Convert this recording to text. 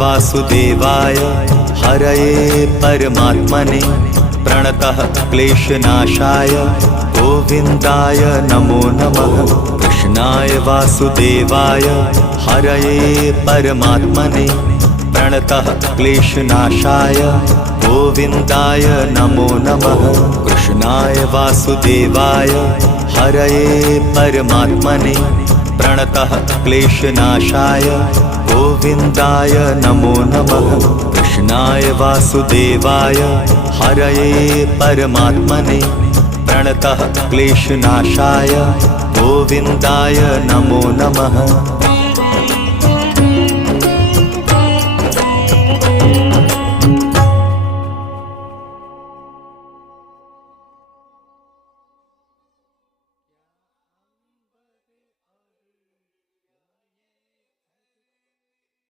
वासुदेवाय हरये परमात्मने प्रणतः क्लेशनाशाय गोविन्दाय नमो नमः। कृष्णाय वासुदेवाय हरये परमात्मने प्रणतः क्लेशनाशाय गोविन्दाय नमो नमः। कृष्णाय वासुदेवाय हरये परमात्मने प्रणतः क्लेशनाशाय गोविन्दाय नमो नमः। कृष्णाय वासुदेवाय हरये परमात्मने प्रणतः क्लेशनाशाय गोविन्दाय नमो नमः।